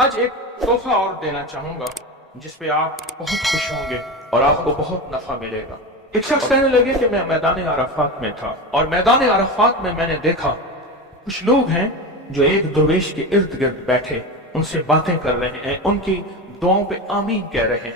आज एक तोहफा और देना चाहूंगा जिस पे आप बहुत खुश होंगे और आपको बहुत नफा मिलेगा। एक शख्स कहने लगे कि मैं मैदान अराफात में था और मैदान अराफात में मैंने देखा कुछ लोग हैं जो एक दरवेश के इर्द गिर्द बैठे उनसे बातें कर रहे हैं, उनकी दुआओं पे आमीन कह रहे हैं।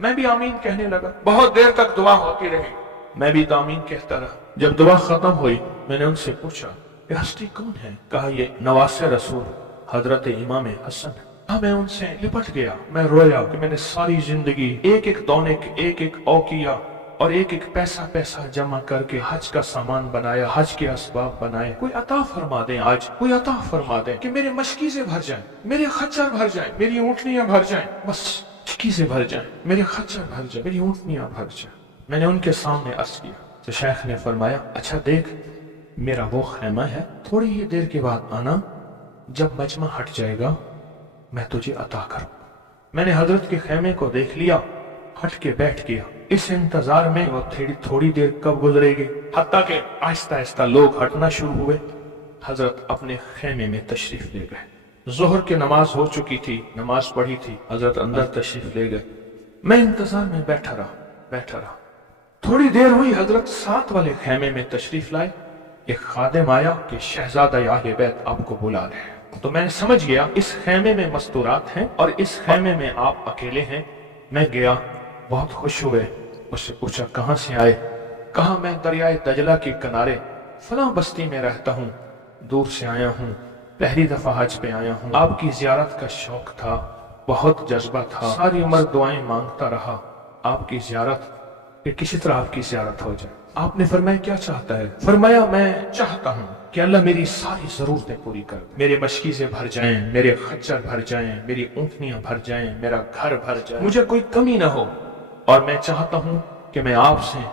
मैं भी आमीन कहने लगा, बहुत देर तक दुआ होती रही, मैं भी तो आमीन कहता रहा। जब दुआ खत्म हुई मैंने उनसे पूछा ये हस्ती कौन है? कहा ये नवासे रसूल हजरत इमाम हसन। हाँ, मैं उनसे लिपट गया, मैं रोया कि मैंने सारी जिंदगी एक एक दौने एक एक औकिया और एक एक पैसा पैसा जमा करके हज का सामान बनाया, हज के असबाब बनाए। कोई अता फरमा दे, आज कोई अता फरमा दे कि मेरे मशकीज़े भर जाएं, मेरे खच्चर भर जाएं, मेरी ऊँटनियां भर जाएं, बस मशकीज़े भर जाएं, मेरे खच्चर भर जाएं, मेरी ऊँटनियां भर जाएं। मैंने उनके सामने अर्ज किया तो शेख ने फरमाया अच्छा देख, मेरा वो खैमा है, थोड़ी ही देर के बाद आना, जब मजमा हट जाएगा मैं तुझे अता करूं। मैंने हजरत के खैमे को देख लिया, हट के बैठ गया। इस इंतजार में वो थोड़ी देर कब गुजरेगी, हत्ता के आहिस्ता आहिस्ता लोग हटना शुरू हुए। हजरत अपने खैमे में तशरीफ ले गए। जोहर की नमाज हो चुकी थी, नमाज पढ़ी थी, हजरत अंदर तशरीफ ले गए। मैं इंतजार में बैठा रहा। थोड़ी देर हुई, हजरत साथ वाले खैमे में तशरीफ लाए। एक खादिम आया कि शहजादा अहले बैत आपको बुला रहे हैं। तो मैं समझ गया इस खैमे में मस्तूरात हैं और इस खैमे में आप अकेले हैं। मैं गया, बहुत खुश हुए, उससे पूछा कहाँ से आए? कहा मैं दरियाए दजला के किनारे फलां बस्ती में रहता हूँ, दूर से आया हूँ, पहली दफा हज पे आया हूँ। आपकी जियारत का शौक था, बहुत जज्बा था, सारी उम्र दुआएं मांगता रहा आपकी जियारत, कि किसी तरह आपकी जियारत हो जाए। आपने फरमाया क्या चाहता है? फरमाया मैं चाहता हूँ कि अल्लाह मेरी सारी जरूरतें पूरी कर, मेरे मशकीज़े भर जाएं, मेरे खच्चर भर जाएं, मेरी ऊँटनियां भर जाएं, मेरा घर भर जाए, मुझे कोई कमी ना हो। और मैं चाहता हूँ कि मैं आपसे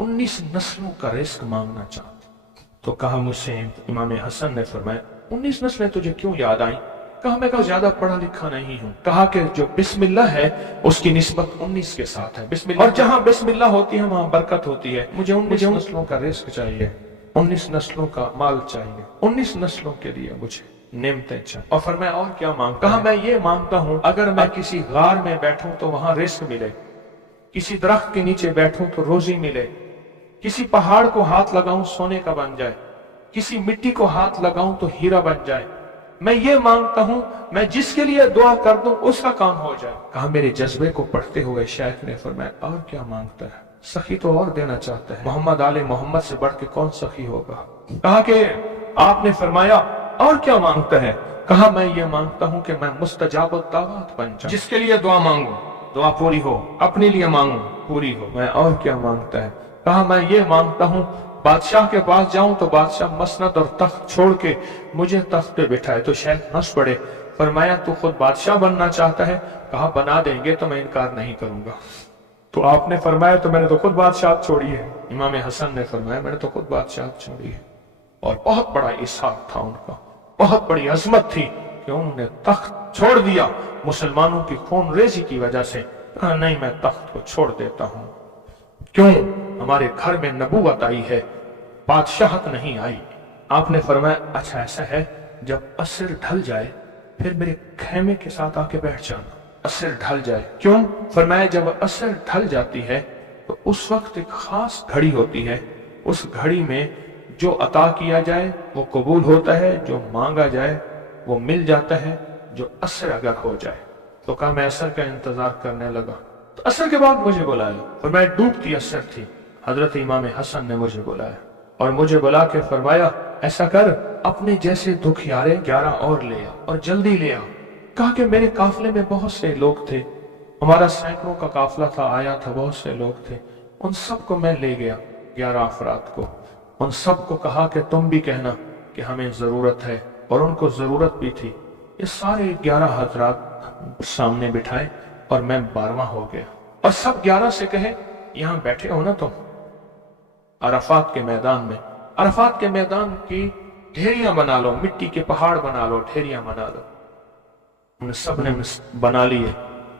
19 नस्लों का रिस्क मांगना चाहता हूँ। तो कहा मुझसे इमाम हसन ने फरमाया 19 नस्लें तुझे क्यों याद आई? कहा मैं ज्यादा पढ़ा लिखा नहीं हूँ। कहा कि जो बिस्मिल्लाह है उसकी निस्बत 19 के साथ है, बिस्मिल्लाह, और जहाँ बिस्मिल्लाह होती है वहाँ बरकत होती है। मुझे 19 नस्लों का रिस्क चाहिए, 19 नस्लों का माल चाहिए, 19 नस्लों के लिए मुझे नेमतें चाहिए। और फिर मैं और क्या मांगता? कहा मैं ये मांगता हूँ अगर मैं किसी गार में बैठूं तो वहां रिस्क मिले, किसी दरख्त के नीचे बैठूं तो रोजी मिले, किसी पहाड़ को हाथ लगाऊं सोने का बन जाए, किसी मिट्टी को हाथ लगाऊं तो हीरा बन जाए। मैं ये मांगता हूं मैं जिसके लिए दुआ कर दूं उसका काम हो जाए। कहा मेरे जज्बे को पढ़ते हुए शेख ने फरमाया और क्या मांगता है? सखी तो और देना चाहता है, मोहम्मद आले मोहम्मद से बढ़ के कौन सखी होगा? कहा कि आपने फरमाया और क्या मांगता है? कहा मैं ये मांगता हूं कि मैं मुस्तजाब दावत बन जाऊं, जिसके लिए दुआ मांगू दुआ पूरी हो, अपने लिए मांगू पूरी हो। मैं और क्या मांगता है? कहा मैं ये मांगता हूं बादशाह के पास जाऊं तो बादशाह मसनद और तख्त छोड़ के मुझे तख्त पे बिठाए। तो शेख हंस पड़े, फरमाया तू खुद बादशाह बनना चाहता है? कहा बना देंगे तो मैं इनकार नहीं करूंगा। तो आपने फरमाया तो मैंने तो खुद बादशाह छोड़ी है। इमाम हसन ने फरमाया मैंने तो खुद बादशाह छोड़ी है। और बहुत बड़ा इसहाक था उनका, बहुत बड़ी अजमत थी कि उन्होंने तख्त छोड़ दिया मुसलमानों की खून रेजी की वजह से। कहा नहीं मैं तख्त को छोड़ देता हूं। क्यों? हमारे घर में नबूवत आई है, बादशाहत नहीं आई। आपने फरमाया अच्छा ऐसा है, जब असर ढल जाए फिर मेरे खैमे के साथ आके बैठ जाना। असर ढल जाए? क्यों? फरमाया जब असर ढल जाती है तो उस वक्त एक खास घड़ी होती है, उस घड़ी में जो अता किया जाए वो कबूल होता है, जो मांगा जाए वो मिल जाता है, जो असर अगर हो जाए। तो कहा मैं असर का इंतजार करने लगा। तो असर के बाद मुझे बुलाया और मैं डूबती असर थी। हजरत इमाम हसन ने मुझे बुलाया और मुझे बुला के फरमाया ऐसा कर अपने जैसे दुखियारे 11 और ले आ और जल्दी ले आ। कहा कि मेरे काफले में बहुत से लोग थे, हमारा सैकड़ों का काफला था, आया था, बहुत से लोग थे, उन सबको मैं ले गया 11 अफराद को। उन सबको कहा कि तुम भी कहना कि हमें जरूरत है, और उनको जरूरत भी थी। ये सारे 11 हजरात सामने बिठाए और मैं 12वां हो गया। और सब 11 से कहे यहां बैठे हो ना तुम अरफात के मैदान में, अरफात के मैदान की ढेरियां बना लो, मिट्टी के पहाड़ बना लो, ढेरियां बना लो। उन सब ने बना लिए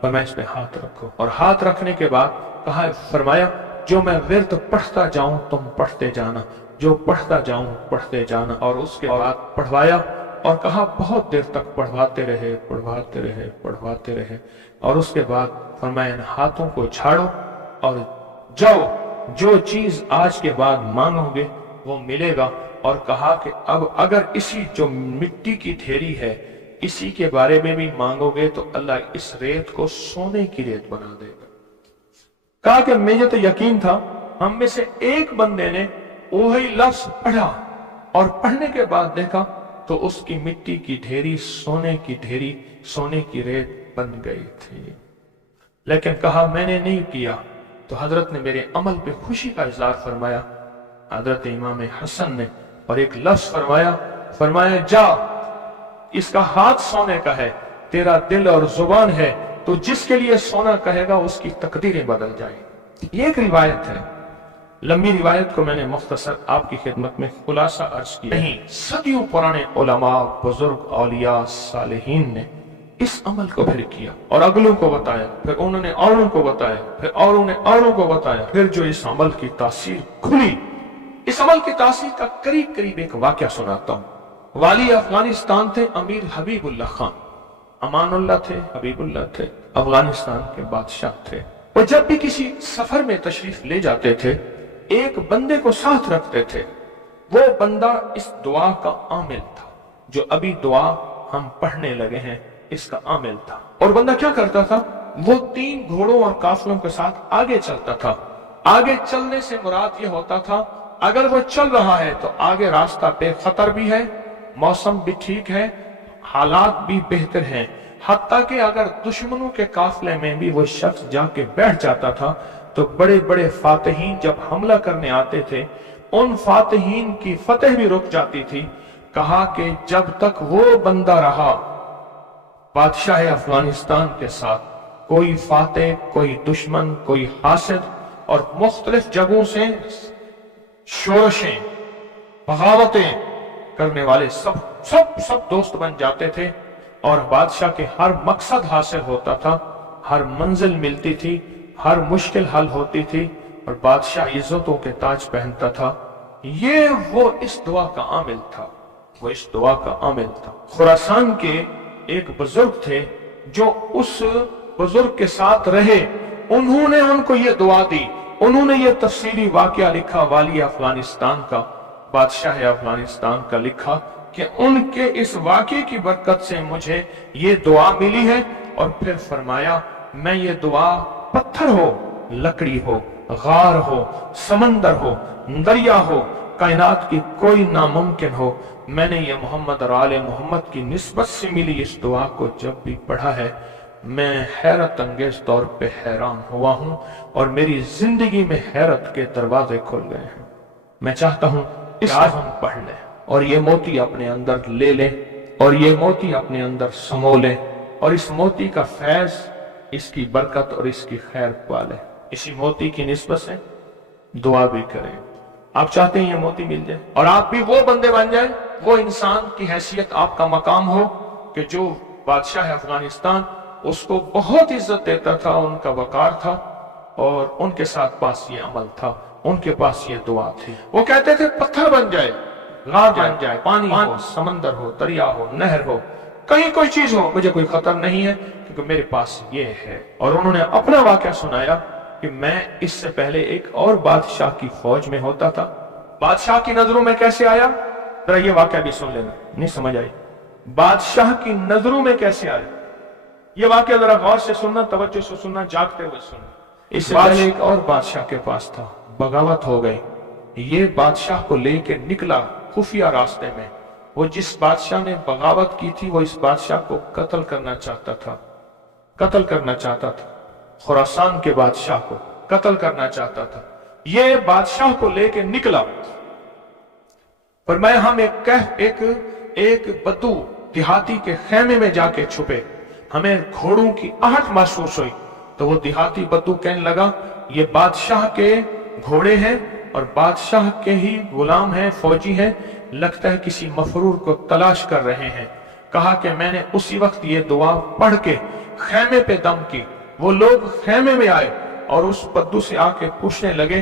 और मैं इस पे हाथ रखो। और हाथ रखने के बाद कहा फरमाया जो मैं विर्द पढ़ता जाऊं तुम पढ़ते जाना, जो पढ़ता जाऊं पढ़ते जाना। और उसके बाद पढ़वाया اور کہا بہت دیر تک پڑھواتے رہے پڑھواتے رہے پڑھواتے رہے، اور اس کے بعد فرمایا ان ہاتھوں کو جھاڑو اور جاؤ، جو چیز آج کے بعد مانگو گے وہ ملے گا۔ اور کہا کہ اب اگر اسی جو مٹی کی ڈھیری ہے اسی کے بارے میں بھی مانگو گے تو اللہ اس ریت کو سونے کی ریت بنا دے گا۔ کہا کہ مجھے تو یقین تھا، ہم میں سے ایک بندے نے وہی لفظ پڑھا اور پڑھنے کے بعد دیکھا تو اس کی مٹی کی ڈھیری سونے کی ڈھیری، سونے کی ریت بن گئی تھی۔ لیکن کہا میں نے نہیں کیا، تو حضرت نے میرے عمل پہ خوشی کا اظہار فرمایا، حضرت امام حسن نے، اور ایک لفظ فرمایا جا، اس کا ہاتھ سونے کا ہے، تیرا دل اور زبان ہے، تو جس کے لیے سونا کہے گا اس کی تقدیریں بدل جائیں۔ یہ ایک روایت ہے، لمبی روایت کو میں نے مختصر آپ کی خدمت میں خلاصہ عرض کیا۔ نہیں، صدیوں پرانے علماء، بزرگ، اولیاء، صالحین نے اس عمل کو پھر کیا اور اگلوں کو بتایا، پھر انہوں نے اوروں کو بتایا، پھر اوروں نے اوروں کو بتایا، پھر جو اس عمل کی تاثیر کھلی، اس عمل کی تاثیر کا قریب ایک واقعہ سناتا ہوں۔ والی افغانستان تھے امیر حبیب اللہ خان، امان اللہ تھے، حبیب اللہ تھے، افغانستان کے بادشاہ تھے۔ وہ جب بھی کسی سفر میں تشریف لے جاتے تھے ایک بندے کو ساتھ رکھتے تھے، وہ بندہ اس دعا کا عامل تھا، جو ابھی دعا ہم پڑھنے لگے ہیں اس کا عامل تھا۔ اور بندہ کیا کرتا تھا، وہ 3 گھوڑوں اور قافلوں کے ساتھ آگے چلتا تھا۔ آگے چلنے سے مراد یہ ہوتا تھا اگر وہ چل رہا ہے تو آگے راستہ بے خطر بھی ہے، موسم بھی ٹھیک ہے، حالات بھی بہتر ہیں، حتیٰ کہ اگر دشمنوں کے قافلے میں بھی وہ شخص جا کے بیٹھ جاتا تھا تو بڑے بڑے فاتحین جب حملہ کرنے آتے تھے ان فاتحین کی فتح بھی رک جاتی تھی۔ کہا کہ جب تک وہ بندہ رہا بادشاہ افغانستان کے ساتھ، کوئی فاتح، کوئی دشمن، کوئی حاسد اور مختلف جگہوں سے شورشیں، بغاوتیں کرنے والے سب دوست بن جاتے تھے، اور بادشاہ کے ہر مقصد حاصل ہوتا تھا، ہر منزل ملتی تھی، ہر مشکل حل ہوتی تھی، اور بادشاہ عزتوں کے تاج پہنتا تھا۔ یہ وہ اس دعا کا عامل تھا، وہ اس دعا کا عامل تھا۔ خراسان کے ایک بزرگ تھے جو اس بزرگ کے ساتھ رہے، انہوں نے ان کو یہ دعا دی، انہوں نے یہ تفصیلی واقعہ لکھا، والی افغانستان کا، بادشاہ افغانستان کا لکھا کہ ان کے اس واقعے کی برکت سے مجھے یہ دعا ملی ہے۔ اور پھر فرمایا میں یہ دعا پتھر ہو، لکڑی ہو، غار ہو، سمندر ہو، دریا ہو، کائنات کی کوئی ناممکن ہو، میں نے یہ محمد اور آل محمد کی نسبت سے ملی اس دعا کو جب بھی پڑھا ہے میں حیرت انگیز طور پہ حیران ہوا ہوں، اور میری زندگی میں حیرت کے دروازے کھل گئے ہیں۔ میں چاہتا ہوں اس آج ہم پڑھ لیں اور یہ موتی اپنے اندر لے لیں، اور یہ موتی اپنے اندر سمو لیں، اور اس موتی کا فیض، اس کی برکت اور اس کی خیر پا لیں۔ اسی موتی کی نسبت سے دعا بھی کریں۔ آپ چاہتے ہیں یہ موتی مل جائے اور آپ بھی وہ بندے بن جائیں، وہ انسان کی حیثیت آپ کا مقام ہو کہ جو بادشاہ افغانستان اس کو بہت عزت دیتا تھا، ان کا وقار تھا، اور ان کے ساتھ پاس یہ عمل تھا، ان کے پاس یہ دعا تھی۔ وہ کہتے تھے پتھر بن جائے، غار بن جائے، پانی ہو، سمندر ہو، دریا ہو، نہر ہو، کہیں کوئی چیز ہو، مجھے کوئی خطر نہیں ہے کیونکہ میرے پاس یہ ہے۔ اور انہوں نے اپنا واقعہ سنایا کہ میں اس سے پہلے ایک اور بادشاہ کی فوج میں ہوتا تھا، بادشاہ کی نظروں میں کیسے آیا، ذرا یہ واقعہ بھی سن لینا، نہیں سمجھ آئی، بادشاہ کی نظروں میں کیسے آیا، یہ واقعہ ذرا غور سے سننا، توجہ سے سننا، جاگتے ہوئے سننا۔ اس سے پہلے ایک اور بادشاہ کے پاس تھا، بغاوت ہو گئی، یہ بادشاہ کو لے کے نکلا خفیہ راستے میں، وہ جس بادشاہ نے بغاوت کی تھی وہ اس بادشاہ کو قتل کرنا چاہتا تھا، خراسان کے بادشاہ کو قتل کرنا چاہتا تھا۔ یہ بادشاہ کو لے کے نکلا، فرمایا ہم ایک بدو دیہاتی کے خیمے میں جا کے چھپے، ہمیں گھوڑوں کی آہٹ محسوس ہوئی، تو وہ دیہاتی بدو کہنے لگا یہ بادشاہ کے گھوڑے ہیں اور بادشاہ کے ہی غلام ہیں، فوجی ہیں، لگتا ہے کسی مفرور کو تلاش کر رہے ہیں۔ کہا کہ میں نے اسی وقت یہ دعا پڑھ کے خیمے پہ دم کی، وہ لوگ خیمے میں آئے اور اس بدو سے آ کے پوچھنے لگے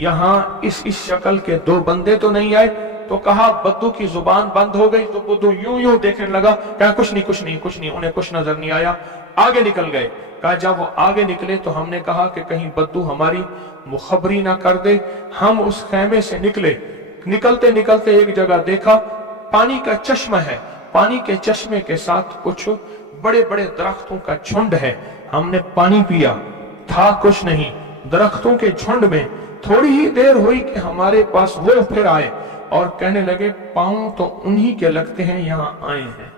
یہاں اس شکل کے 2 بندے تو نہیں آئے؟ तो कहा बद्दू की जुबान बंद हो गई। तो बुद्धू यूं यूं देखने लगा, कहा कुछ नहीं कुछ नहीं कुछ नहीं, उन्हें कुछ नजर नहीं आया, आगे निकल गए। कहा जब वो आगे निकले तो हमने कहा कि कहीं बद्दू हमारी मुखबरी ना कर दे। हम उस खेमे से निकले, निकलते निकलते एक जगह देखा पानी का चश्मा है, पानी के चश्मे के साथ कुछ बड़े बड़े दरख्तों का झुंड है। हमने पानी पिया, था कुछ नहीं, दरख्तों के झुंड में। थोड़ी ही देर हुई कि हमारे पास वो फिर आए और कहने लगे पांव तो उन्हीं के लगते हैं, यहाँ आए हैं।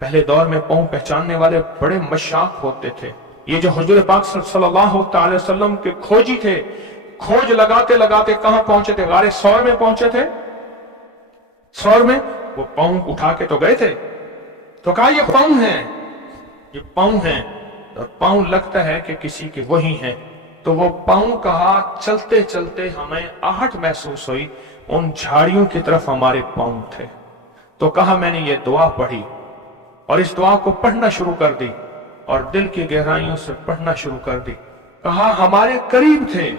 पहले दौर में पांव पहचानने वाले बड़े मशाक होते थे। ये जो हुजूर पाक सल्लल्लाहु अलैहि वसल्लम के खोजी थे, खोज लगाते लगाते कहां पहुंचे थे? गारे सौर में पहुंचे थे। सौर में वो पांव उठा के तो गए थे, तो कहा ये पांव हैं, ये पांव हैं। और पांव लगता है कि किसी के वही हैं। तो वो पांव कहा, चलते चलते हमें आहट महसूस हुई, उन झाड़ियों की तरफ हमारे पांव थे। तो कहा मैंने ये दुआ पढ़ी और इस दुआ को पढ़ना शुरू कर दी और दिल की गहराइयों से पढ़ना शुरू कर दी। कहा हमारे करीब थे,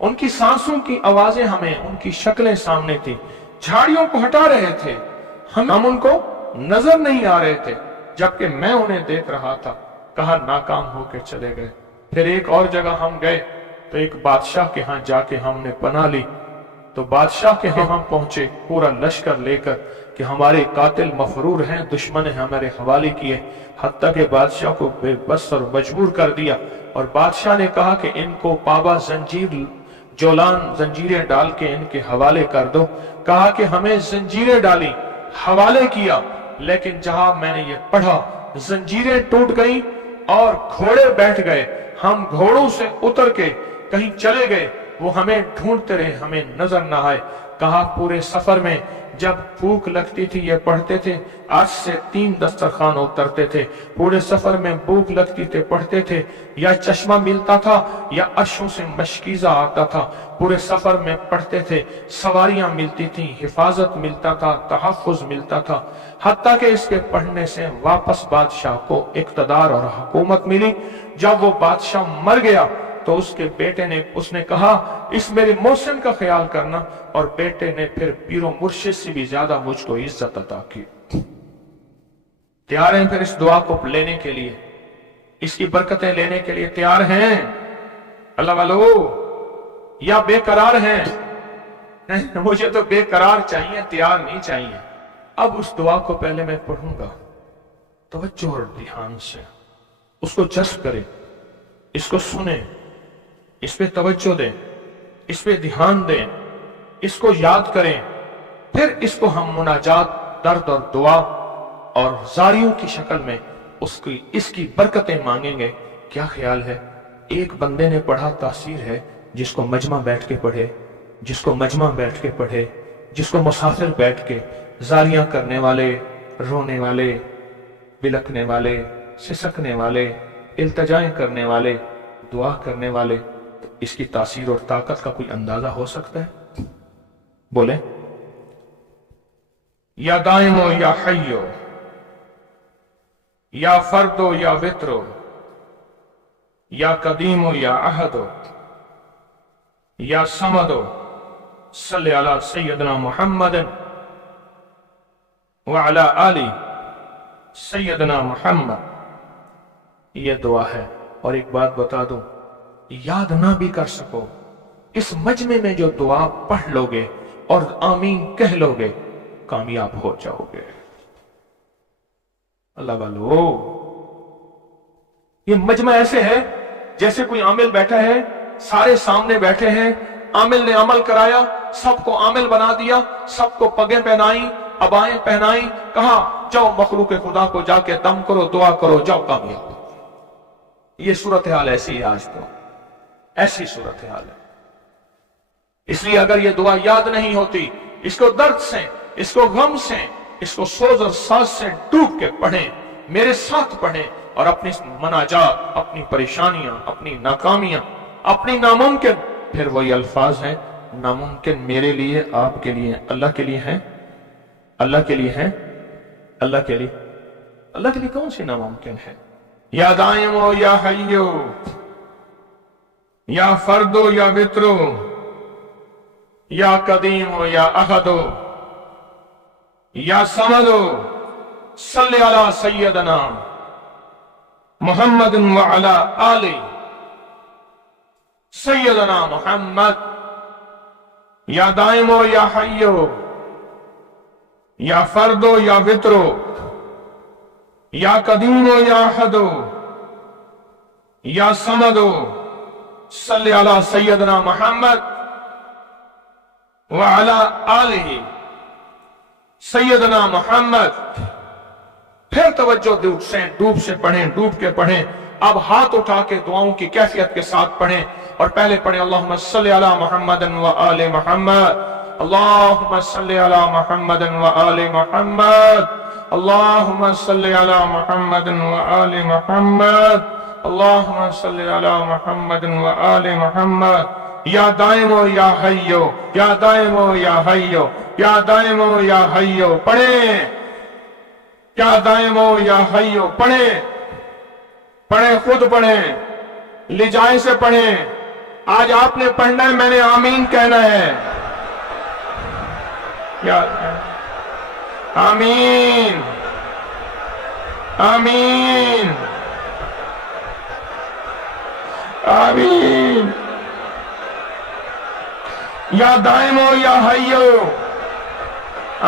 उनकी सांसों की आवाजें हमें, उनकी शक्लें सामने थी, झाड़ियों को हटा रहे थे, हम उनको नजर नहीं आ रहे थे, जबकि मैं उन्हें देख रहा था। कहा नाकाम होकर चले गए। फिर एक और जगह हम गए तो एक बादशाह के यहाँ जाके हमने पनाह ली। तो बादशाह के यहाँ पहुंचे पूरा लश्कर लेकर कि हमारे कातिल मफरूर हैं, दुश्मन ने हमारे हवाले किए। हत्ता के बादशाह को बेबस और मजबूर कर दिया और बादशाह ने कहा कि इनको पाबा जंजीर जोलान जंजीरें डाल के इनके हवाले कर दो। कहा कि हमें जंजीरें डाली, हवाले किया, लेकिन जहां मैंने ये पढ़ा जंजीरें टूट गई और घोड़े बैठ गए। हम घोड़ों से उतर के कहीं चले गए, वो हमें ढूंढते रहे, हमें नजर ना आए। कहा पूरे सफर में जब भूख लगती थी ये पढ़ते थे, आज से 3 दस्तरखान उतरते थे। पूरे सफर में भूख लगती थे, पढ़ते थे, या चश्मा मिलता था या अर्शों से मशकीजा आता था। पूरे सफर में पढ़ते थे, सवारियां मिलती थी, हिफाजत मिलता था, तहफ़्फ़ुज़ मिलता था। हत्ता के इसके पढ़ने से वापस बादशाह को इक़्तिदार और हुकूमत मिली। जब वो बादशाह मर गया तो उसके बेटे ने, उसने कहा इस मेरे मोहसिन का ख्याल करना, और बेटे ने फिर पीरो मुर्शिद से भी ज्यादा मुझको इज्जत अता की। तैयार हैं फिर इस दुआ को लेने के लिए, इसकी बरकतें लेने के लिए तैयार हैं अल्लाह वालो, या बेकरार हैं? मुझे तो बेकरार चाहिए, तैयार नहीं चाहिए। अब उस दुआ को पहले मैं पढ़ूंगा, तवज्जो और ध्यान से उसको जज्ब करें, इसको सुने, इस पे तवज्जो दें, इस पे ध्यान दें, इसको याद करें। फिर इसको हम मुनाजात, दर्द और दुआ और जारियों की शक्ल में उसकी इसकी बरकतें मांगेंगे। क्या ख्याल है? एक बंदे ने पढ़ा, तासीर है। जिसको मजमा बैठ के पढ़े, जिसको मजमा बैठ के पढ़े, जिसको मुसाफिर बैठ के, जारियां करने वाले, रोने वाले, बिलखने वाले, सिसकने वाले, इल्तजाएं करने वाले, दुआ करने वाले, तो इसकी तासीर और ताकत का कोई अंदाजा हो सकता है? बोले या दाइमो या हय्यो, या फर्दो या वित्रो, या कदीमो या अहदो, या समदो, सल्ले अला सय्यदना मुहम्मदन व अला आली सय्यदना मुहम्मद। यह दुआ है। और एक बात बता दूं, याद ना भी कर सको, इस मजमे में जो दुआ पढ़ लोगे और आमीन कह लोगे, कामयाब हो जाओगे। अल्लाह वालो, ये मजमा ऐसे है जैसे कोई आमिल बैठा है, सारे सामने बैठे हैं, आमिल ने अमल कराया, सबको आमिल बना दिया, सबको पगें पहनाई, अबाएं पहनाई, कहा जाओ मखलूक खुदा को जाके दम करो, दुआ करो, जाओ कामयाब। ये सूरत हाल ऐसी है, आज तो ऐसी सूरत हाल है। इसलिए अगर ये दुआ याद नहीं होती, इसको दर्द से, इसको गम से, इसको सोज और साज से डूब के पढ़ें, मेरे साथ पढ़ें, और अपनी मनाजात, अपनी परेशानियां, अपनी नाकामियां, अपनी नामुमकिन, फिर वही अल्फाज हैं, नामुमकिन मेरे लिए, आपके लिए, अल्लाह के लिए हैं, अल्लाह के लिए हैं, अल्लाह के लिए, अल्लाह के लिए कौन सी नामुमकिन है? या दाइमो या हय्यो, या फर्दो या वित्रो, या कदीमो या अहदो, یا سمدو صلی علی سیدنا محمد وعلی آل سیدنا محمد یا دائمو یا حیو یا فردو یا وطرو یا قدیمو یا احدو یا سمدو صلی علی سیدنا محمد وعلی آلہ سیدنا محمد. پھر توجہ ڈوب سے پڑھیں، ڈوب کے پڑھیں. اب ہاتھ اٹھا کے دعاؤں کی کیفیت کے ساتھ پڑھیں، اور پہلے پڑھیں اللہم صلی علی محمد و آل محمد، اللہم صلی علی محمد و آل محمد، اللہم صلی علی محمد و آل محمد، اللہم صلی علی محمد و آل محمد. یا دائمو یا حیو، یا دائمو یا حیو، یا دائمو یا حیو پڑھیں. یا دائمو یا حیو پڑھیں، پڑھیں، خود پڑھیں، لجائے سے پڑھیں. آج آپ نے پڑھنا ہے، میں نے آمین کہنا ہے. یا آمین آمین آمین. یا دائمو یا حیو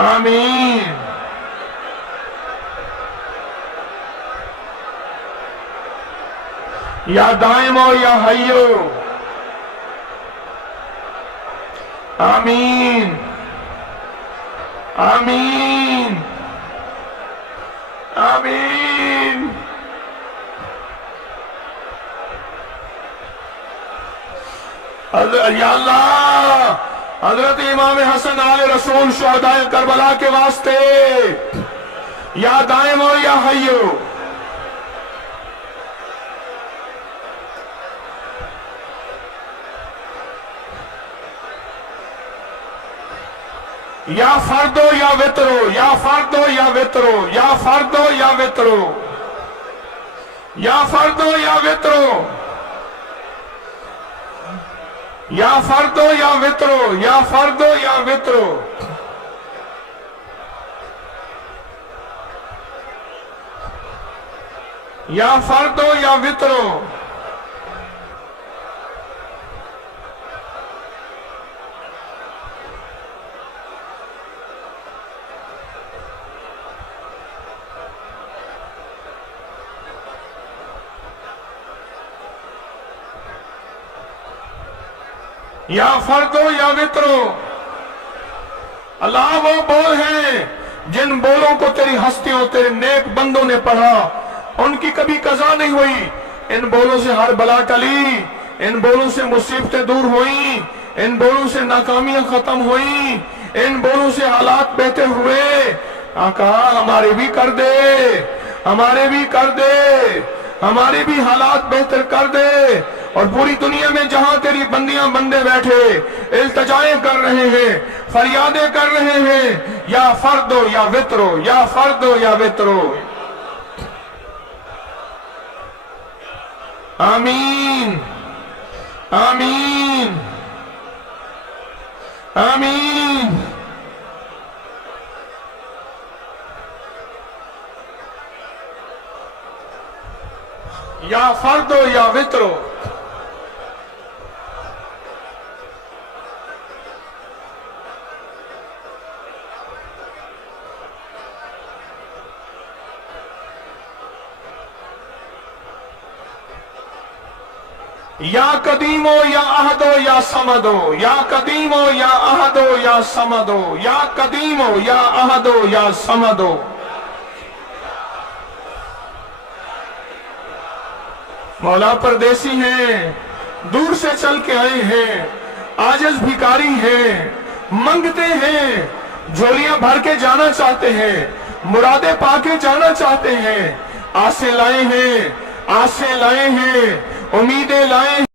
آمین. یا دائمو یا حیو آمین آمین آمین. یا اللہ، حضرت امام حسن آل رسول شہداء کربلا کے واسطے یا دائمو یا حیو. یا فردو یا وطرو، یا فردو یا وطرو، یا فردو یا وطرو، یا فردو یا وطرو، یا فردو یا وطرو، یا فردو یا وطرو. یا فردو یا وطرو. یا فردو یا وطرو. اللہ وہ بول ہیں جن بولوں کو تیری ہستیوں، تیرے نیک بندوں نے پڑھا، ان کی کبھی قضا نہیں ہوئی. ان بولوں سے ہر بلا ٹلی، ان بولوں سے مصیبتیں دور ہوئیں، ان بولوں سے ناکامیاں ختم ہوئیں، ان بولوں سے حالات بہتر ہوئے. آقا ہمارے بھی کر دے، ہمارے بھی کر دے، ہمارے بھی حالات بہتر کر دے. اور پوری دنیا میں جہاں تیری بندیاں بندے بیٹھے التجائیں کر رہے ہیں، فریادیں کر رہے ہیں، یا فردو یا وطرو، یا فردو یا وطرو. آمین آمین آمین. یا فردو یا وطرو. یا قدیمو یا احدو یا سمدو، یا قدیمو یا احدو یا سمدو، یا قدیمو یا احدو یا سمدو. مولا پردیسی ہیں، دور سے چل کے آئے ہیں، عاجز بھکاری ہیں، منگتے ہیں، جھولیاں بھر کے جانا چاہتے ہیں، مرادیں پا کے جانا چاہتے ہیں. آسیں لائے ہیں، آسیں لائے ہیں، امیدیں لائے ہیں.